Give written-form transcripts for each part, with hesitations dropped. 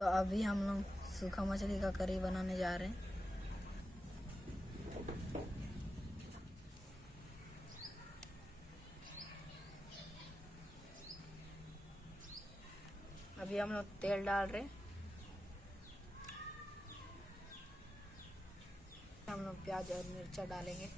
तो अभी हम लोग सूखा मछली का करी बनाने जा रहे हैं। अभी हम लोग तेल डाल रहे हैं। हम लोग प्याज और मिर्चा डालेंगे।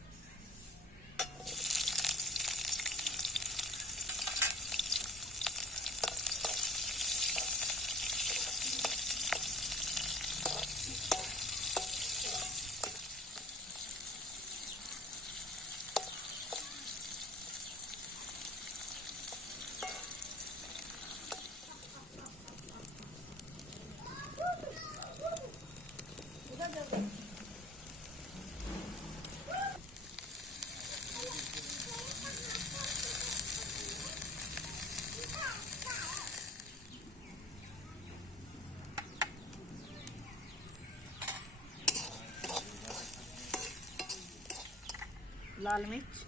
लाल मिर्च,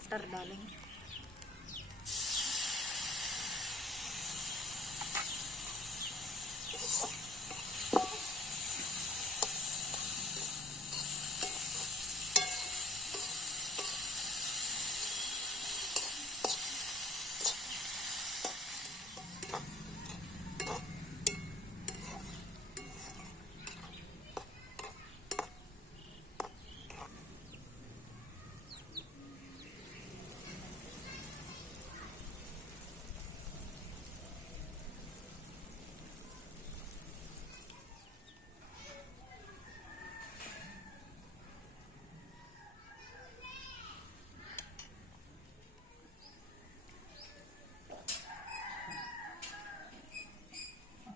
मटर डालेंगे।